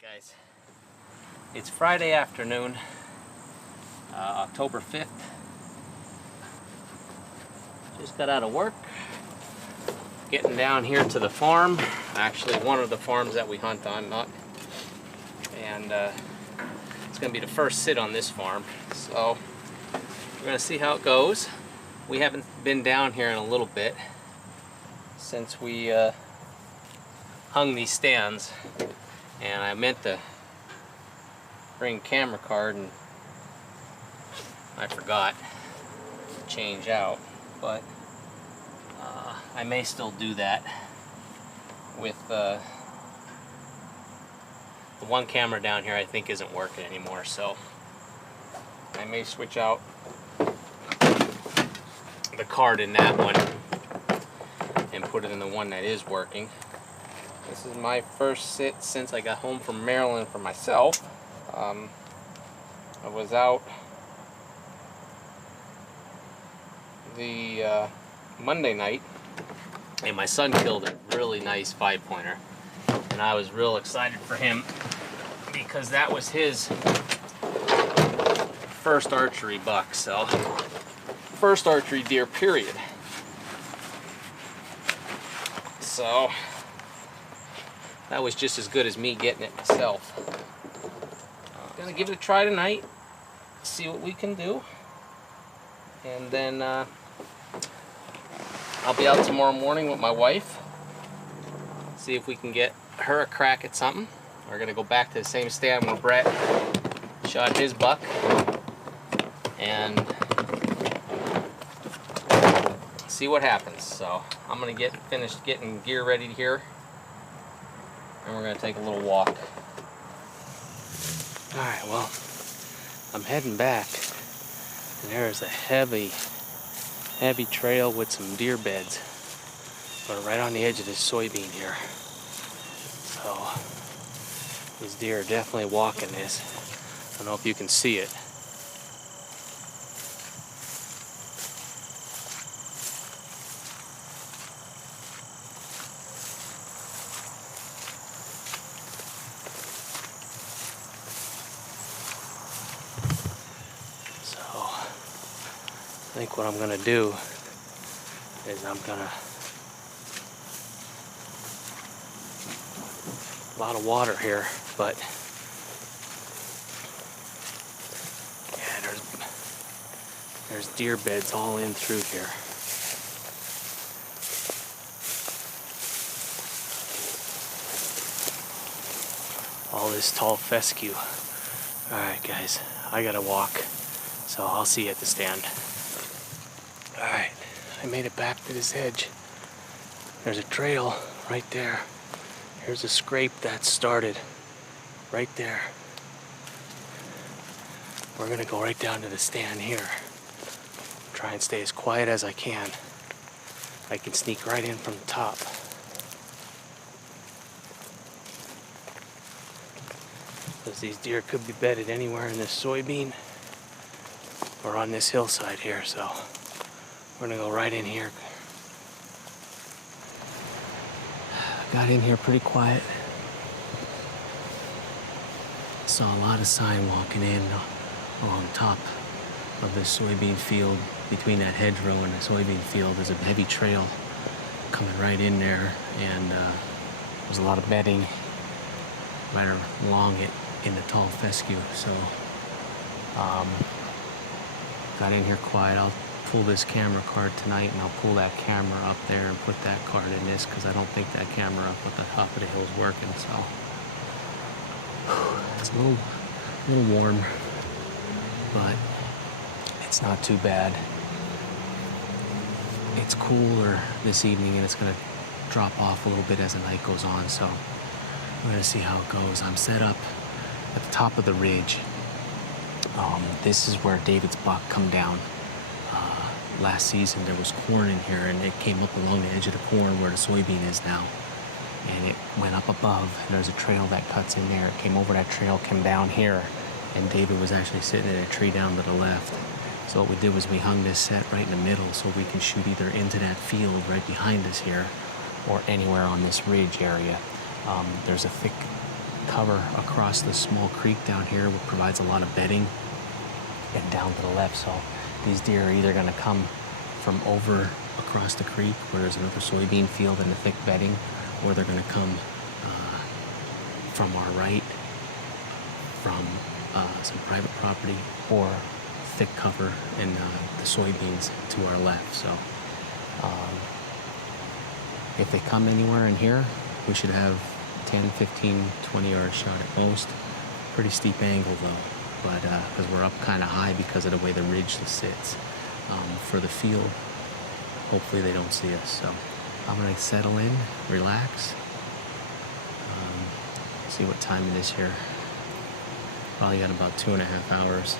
Alright guys, it's Friday afternoon, October 5th. Just got out of work, getting down here to the farm. Actually one of the farms that we hunt on, and it's going to be the first sit on this farm. So we're going to see how it goes. We haven't been down here in a little bit since we hung these stands. And I meant to bring camera card and I forgot to change out, but I may still do that with the one camera down here. I think isn't working anymore, so I may switch out the card in that one and put it in the one that is working. This is my first sit since I got home from Maryland for myself. I was out the Monday night and my son killed a really nice 5-pointer, and I was real excited for him because that was his first archery buck, so first archery deer period. So that was just as good as me getting it myself. Gonna give it a try tonight, see what we can do, and then I'll be out tomorrow morning with my wife, see if we can get her a crack at something. We're gonna go back to the same stand where Brett shot his buck, and see what happens. So I'm gonna get finished getting gear ready here, and we're going to take a little walk. Alright, well, I'm heading back, and there's a heavy trail with some deer beds. We're right on the edge of this soybean here. So, these deer are definitely walking this. I don't know if you can see it. I think what I'm gonna do is a lot of water here, but yeah, there's deer beds all in through here. All this tall fescue. Alright guys, I gotta walk, so I'll see you at the stand. Alright, I made it back to this edge. There's a trail right there. Here's a scrape that started right there. We're gonna go right down to the stand here. Try and stay as quiet as I can. I can sneak right in from the top. Because these deer could be bedded anywhere in this soybean or on this hillside here, so we're gonna go right in here. Got in here pretty quiet. Saw a lot of sign walking in on top of this soybean field. Between that hedgerow and the soybean field, there's a heavy trail coming right in there, and there's a lot of bedding right along it in the tall fescue. So got in here quiet. I'll pull this camera card tonight, and I'll pull that camera up there and put that card in this, because I don't think that camera up at the top of the hill is working. So it's a little warm, but it's not too bad. It's cooler this evening, and it's gonna drop off a little bit as the night goes on, so we're gonna see how it goes. I'm set up at the top of the ridge. This is where David's buck come down. Last season there was corn in here, and it came up along the edge of the corn where the soybean is now, and it went up above, and there's a trail that cuts in there. It came over that trail, came down here, and David was actually sitting in a tree down to the left. So what we did was we hung this set right in the middle so we can shoot either into that field right behind us here or anywhere on this ridge area. There's a thick cover across the small creek down here, which provides a lot of bedding, and down to the left. So these deer are either going to come from over across the creek where there's another soybean field and a thick bedding, or they're going to come from our right, from some private property, or thick cover and the soybeans to our left. So if they come anywhere in here, we should have 10, 15, 20 yard shot at most. Pretty steep angle though, but because we're up kind of high because of the way the ridge sits. For the field, hopefully they don't see us. So I'm gonna settle in, relax, see what time it is here. Probably got about 2.5 hours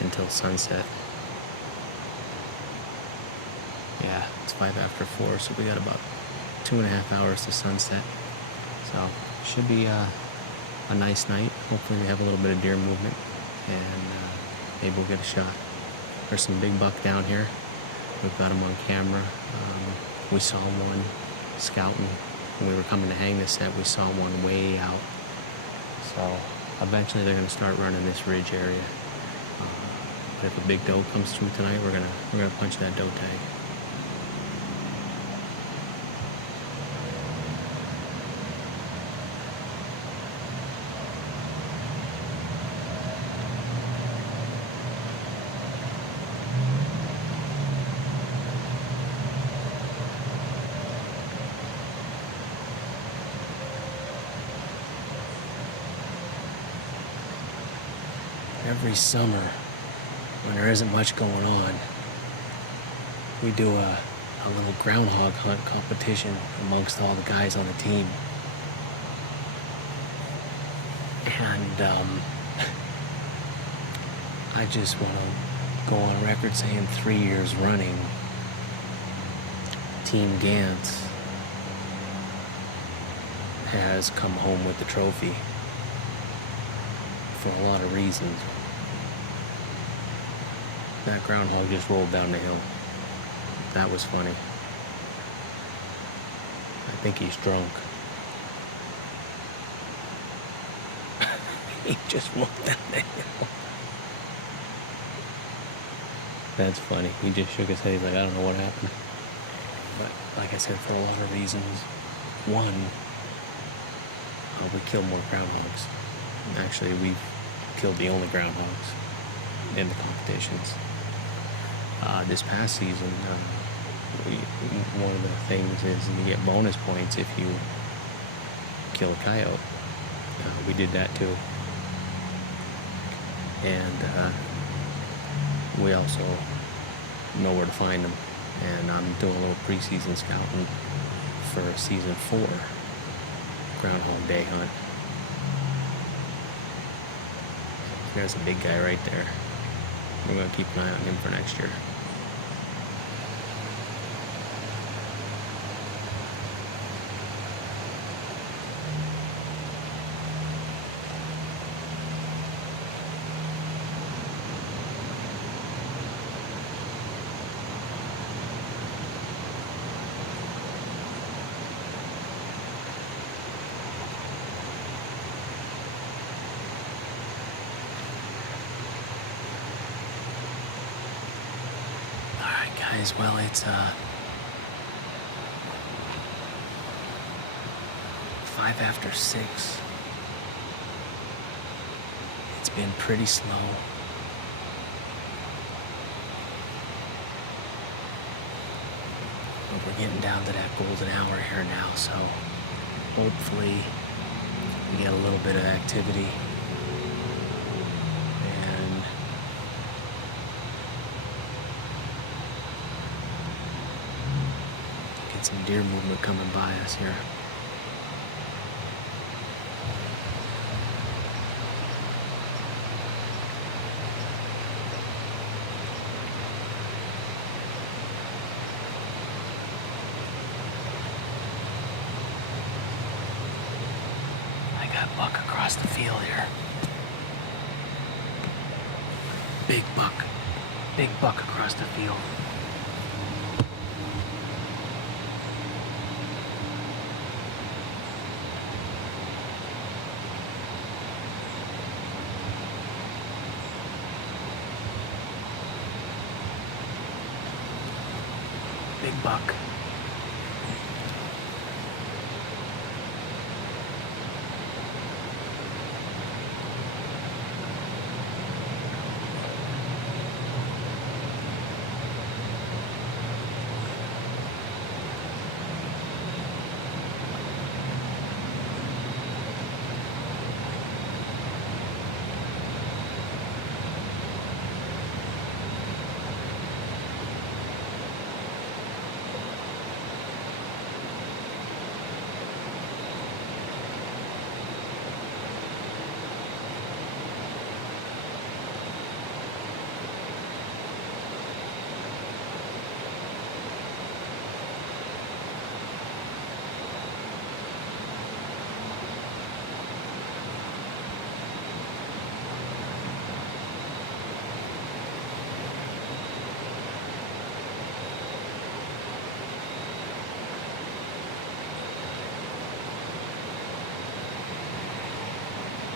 until sunset. Yeah, it's 5 after 4, so we got about 2.5 hours to sunset. So should be a nice night. Hopefully we have a little bit of deer movement, and maybe we'll get a shot. There's some big buck down here. We've got them on camera. We saw one scouting when we were coming to hang this set. We saw one way out. So eventually they're going to start running this ridge area. But if a big doe comes through tonight, we're gonna punch that doe tag. Every summer, when there isn't much going on, we do a little groundhog hunt competition amongst all the guys on the team. And I just want to go on record saying 3 years running, Team Gantz has come home with the trophy for a lot of reasons. That groundhog just rolled down the hill. That was funny. I think he's drunk. He just rolled down the hill. That's funny. He just shook his head. He's like, I don't know what happened. But like I said, for a lot of reasons. One, we kill more groundhogs. Actually, we've killed the only groundhogs in the competitions. This past season, one of the things is you get bonus points if you kill a coyote. We did that too. And we also know where to find them. And I'm doing a little preseason scouting for season 4 Groundhog Day hunt. There's a big guy right there. We're going to keep an eye on him for next year. Guys, well, it's 5 after 6. It's been pretty slow. But we're getting down to that golden hour here now, so hopefully we get a little bit of activity. Some deer movement coming by us here. I got buck across the field here. Big buck across the field. buck.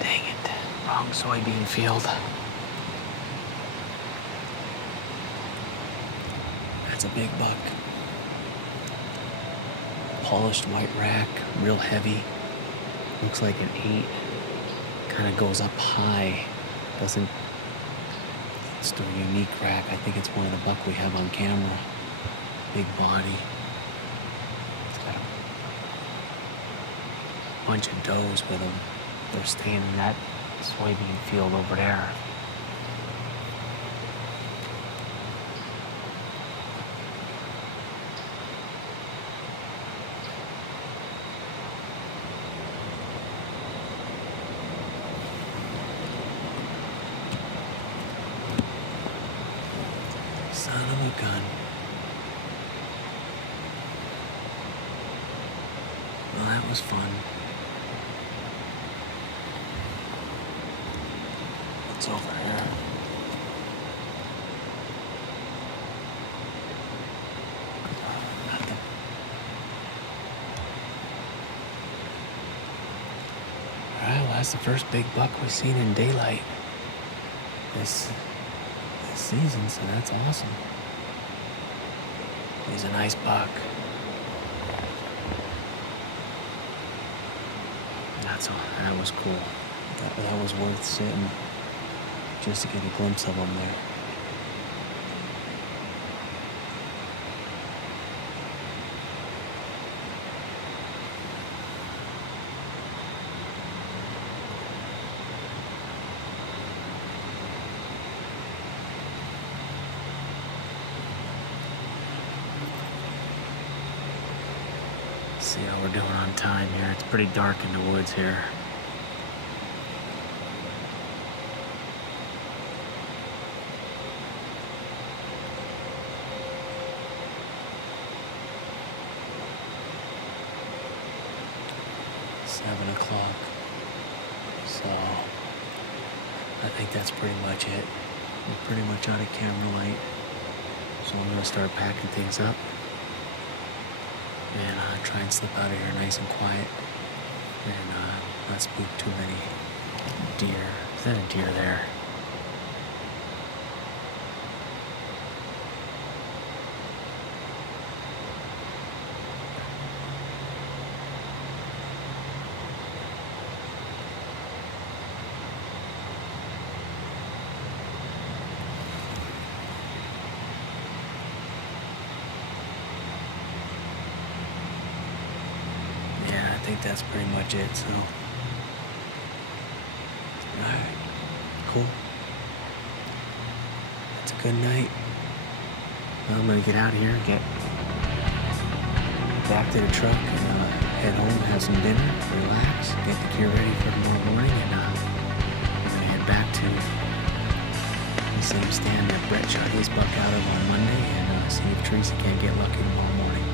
Dang it, wrong soybean field. That's a big buck. Polished white rack, real heavy. Looks like an 8. Kind of goes up high. Doesn't. It's still a unique rack. I think it's one of the buck we have on camera. Big body. It's got a bunch of does with him. They're staying in that soybean field over there. Son of a gun. Well, that was fun. What's over here? Nothing. Alright, well, that's the first big buck we've seen in daylight this season, so that's awesome. He's a nice buck. That was cool. That was worth sitting just to get a glimpse of him there. See how we're doing on time here. It's pretty dark in the woods here. It's 7 o'clock. So I think that's pretty much it. We're pretty much out of camera light. So I'm gonna start packing things up and try and slip out of here nice and quiet and not spook too many deer. Is that a deer there? I think that's pretty much it, so. Alright, cool. It's a good night. Well, I'm gonna get out of here and get back to the truck and head home, have some dinner, relax, get the gear ready for tomorrow morning, and I'm gonna head back to the same stand that Brett shot his buck out of on Monday and see if Teresa can't get lucky tomorrow morning.